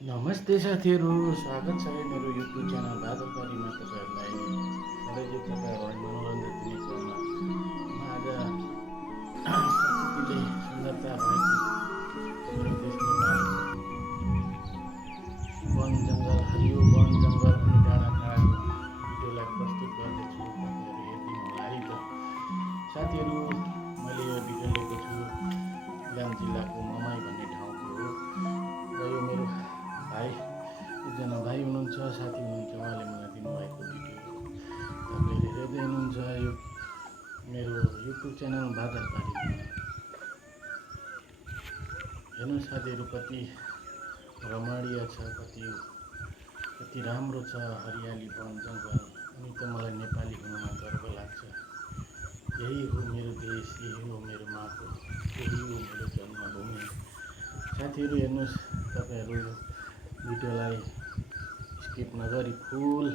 नमस्ते साथीहरू, स्वागत छ है मेरो युट्युब च्यानल बादलबारीमा। तपाईँहरूलाई सधैँ तपाईँहरूलाई मनोरञ्जन दिने क्रममा म आज प्रकृतिले सुन्दरता भएको मेरो देश नेपालको वन जङ्गल, हरियो वन जङ्गल अनि डाँडाकाँडाको भिडियोलाई प्रस्तुत गर्दैछु। तपाईँहरू हेरिदिनु होला है त साथीहरू। मैले यो भिडियो लिएको छु इलाम जिल्लाको ममाई भन्ने ठाउँको हो र यो मेरो भाइ, एकजना भाइ हुनुहुन्छ, साथी हुनुहुन्छ, उहाँले मलाई दिनुभएको भिडियो हो। तपाईँले हेर्दै हुनुहुन्छ यो मेरो युट्युब च्यानल बादलबारीमा। हेर्नु साथीहरू, कति रमणीय छ, कति राम्रो छ हरियाली वन जङ्गल। अनि त मलाई नेपाली हुनुमा गर्व लाग्छ। यही हो मेरो देश, यही हो मेरो माटो, यही हो मेरो जन्मभूमि। साथीहरू हेर्नुहोस्, तपाईँहरू भिडियोलाई स्किप नगरी फुल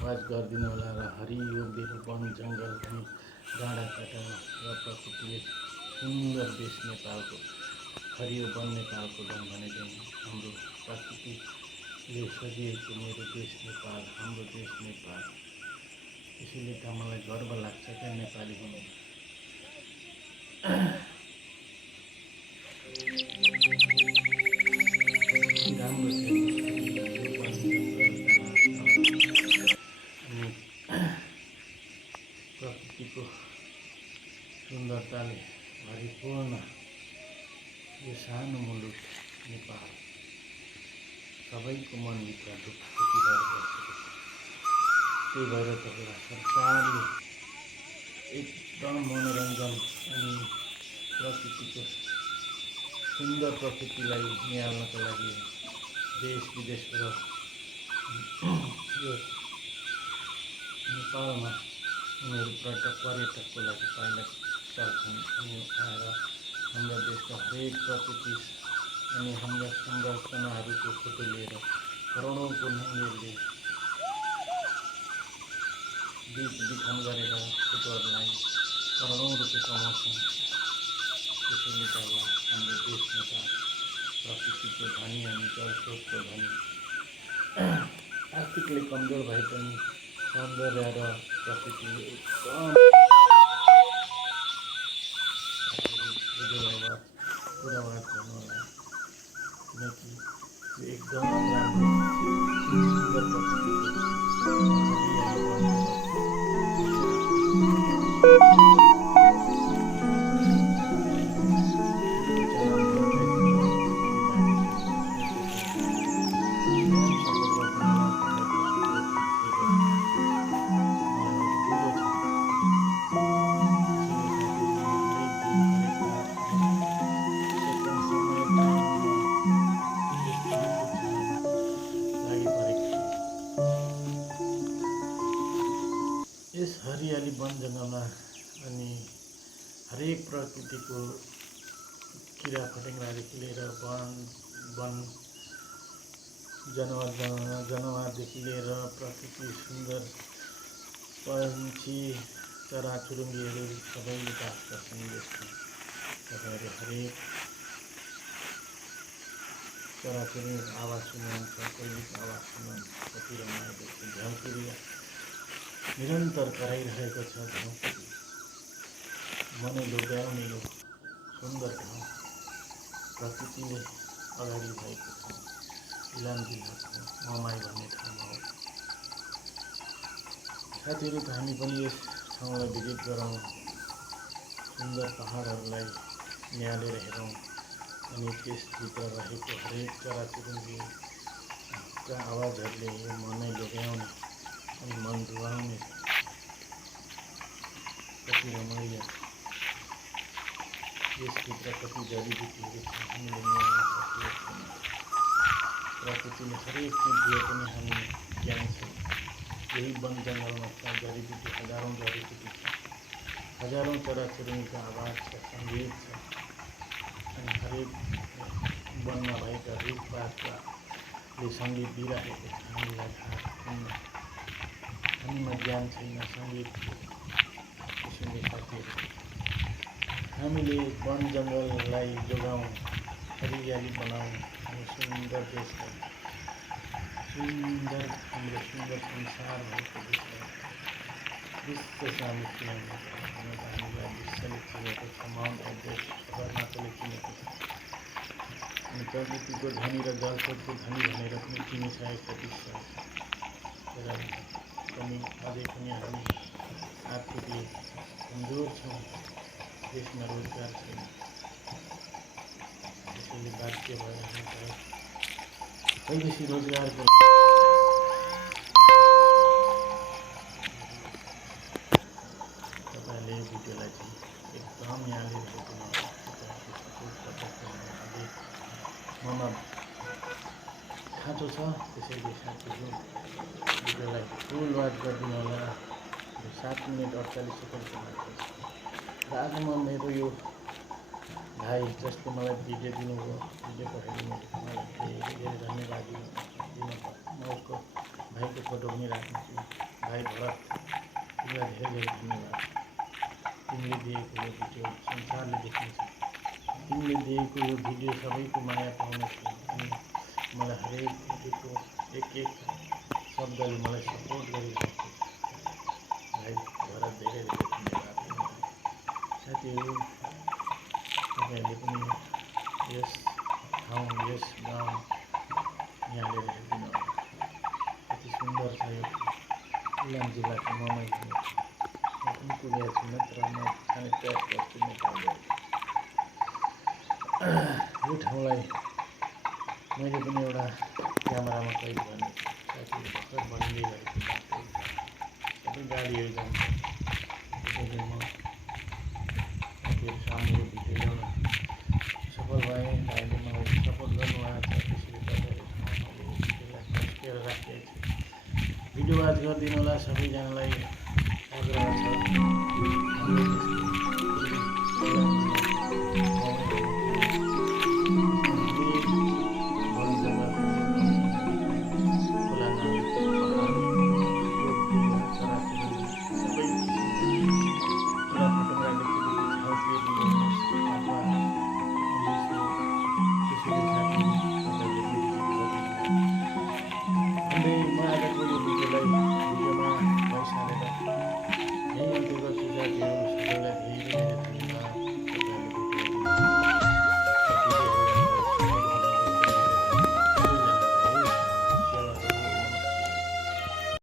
वाच गरिदिनु होला र हरियो बेल वन जङ्गल अनि डाँडाकाँडा र प्रकृतिले सुन्दर देश नेपालको, हरियो वन नेपालको वन भने चाहिँ हाम्रो प्रकृतिले सजिएको मेरो देश नेपाल, हाम्रो देश नेपाल। त्यसैले त मलाई गर्व लाग्छ क्या नेपाली हुनु। राम्रो छ हरियो वन जङ्गल, डाँडाकाँडा अनि प्रकृतिको सुन्दरताले भरिपूर्ण यो सानो मुलुक नेपाल सबैको मनभित्र ढुकढुकी भएर बसेको छ। त्यही भएर त होला सरकारले एकदम मनोरञ्जन अनि प्रकृतिको सुन्दर प्रकृतिलाई निहाल्नको लागि देश विदेशबाट यो नेपालमा उनीहरू पर्यटकको लागि पाइला चाल्छन् अनि आएर हाम्रा देशका हरेक प्रकृति अनि हाम्रा संरचनाहरूको फोटो लिएर करोडौँको उनीहरूले बिखन गरेर फोटोहरूलाई करोडौँ रुपियाँ कमाउँछन्। त्यसैले त होला हाम्रो देश नेपाल प्रकृतिको धनी अनि जलस्रोतको धनी। आर्थिकले कमजोर भए पनि सौन्दर्य र प्रकृतिले एकदम भिडियोलाई पुरा वाच गर्नु होला, किनकि यो एकदम राम्रो सुन्दर प्रकृतिको हरियाली वन जङ्गलको दृश्य युट्युब च्यानल मोनेटाइज एकदम सपोर्ट गरिदिनु होला। तपाईँको सपोर्ट त्यसले गर्दा मलाई अझ ठुलो छ। त्यसैले साथीहरू, म हरेक दिन, हरेक रात, हरेक सेकेन्ड, समय, टाइममा यस युट्युब च्यानलमा लागिपरेको छु। यस हरियाली वन जङ्गलमा अनि हरेक प्रकृतिको किरा फटेङ्ग्रादेखि लिएर वन जनावरदेखि लिएर प्रकृति सुन्दर पंक्षी चराचुरुङ्गीहरू सबैले बास गर्छन् यसमा। तपाईँहरू हरेक चराचुरुङ्गीको आवाज सुन्नुहुन्छ, कोइलीको आवाज सुन्नुहुन्छ, कति रमाइलो छ। झ्याउँकिरी निरन्तर कराइरहेको छ। झ्याउँकिरी मनै लोभ्याउने यो सुन्दर ठाउँ प्रकृतिले अगाडि भएको ठाउँ इलाम जिल्लाको ममाई भन्ने ठाउँमा हो। साथीहरू, हामी पनि यस ठाउँलाई भिजिट गरौँ, सुन्दर पहाडहरूलाई निहालेर हेरौँ अनि त्यसभित्र रहेको हरेक चराचुरुङ्गीका आवाजहरूले यो मनै लोभ्याउने अनि मन रुवाउने कति रमणीय छ। यसभित्र कति जडीबुटीहरू छ हामीले निहाल्न सकिएको छैन। प्रकृतिले हरेक चिज दिए पनि हामी ज्ञान छैन। यही वन जङ्गलमा छ जडीबुटी, हजारौँ जडीबुटी छ, हजारौँ चराचुरुङ्गीको आवाज छ, सङ्गीत छ अनि हरेक वनमा भएका रुखपातले सङ्गीत दिइरहेको छ हामीलाई थाहा छैन। हामीमा ज्ञान छैन सङ्गीतको। त्यसैले साथीहरू, हामीले वन जङ्गललाई जोगाउँ, हरियाली बनाउँ अनि सुन्दर देशलाई सुन्दर हाम्रो सुन्दर संसार भएको विश्व सामु चिनाउने हामीलाई विश्वले चिनेको छ, माउन्ट एभरेस्ट सगरमाथाले चिनेको छ अनि प्रकृतिको धनी र जलस्रोतको धनी भनेर पनि चिनिसकेको विश्व। तर पनि अझै पनि हामी आर्थिक कमजोर छौँ, देशमा रोजगार छैन, त्यसैले बाध्य भएर हामी वैदेशिक रोजगारको तपाईँले यो भिडियोलाई चाहिँ एकदम यहाँले ममा खाँचो छ, त्यसैले साथीहरू भिडियोलाई फुल वाच गरिदिनु होला। 7 मिनट 48 सेकेन्डको मात्र छ। र आज म मेरो यो भाइ जसले मलाई भिडियो दिनुभयो, भिडियो पठाइदिनु मलाई धेरै धेरै धन्यवाद दिन म उसको भाइको फोटो पनि राख्छु। भाइ भरत, तिमीलाई धेरै धेरै धन्यवाद। तिमीले दिएको यो भिडियो संसारले देख्नेछ, तिमीले दिएको यो भिडियो सबैको माया पाउनेछ अनि मलाई हरेक भिडियोको एक एक शब्दले मलाई सपोर्ट गरिरहेको छ। भाइ भरत धेरै धेरै धन्यवाद। साथीहरू तपाईँहरूले पनि यस ठाउँ यस गाउँ यहाँले हेरिदिनु होला। कति सुन्दर छ यो इलाम जिल्लाको ममै म पनि पुगेको छुइनँ, तर म जाने प्रयास गर्छु नेपाल गएर। यो ठाउँलाई मैले पनि एउटा क्यामेरामा कैद गर्ने साथीहरू भर्खर बनिँदै गरेको बाटो सबै गाडीहरू जान्छ, त्यसैले म साथीहरू सामु यो भिडियो ल्याउन सफल भएँ। भाइले मलाई सपोर्ट गर्नुभएको छ, त्यसैले गर्दाखेरि मैले भिडियोलाई कस्केर राखेको छु। भिडियो वाच गरिदिनु होला, सबैजनालाई आग्रह छ।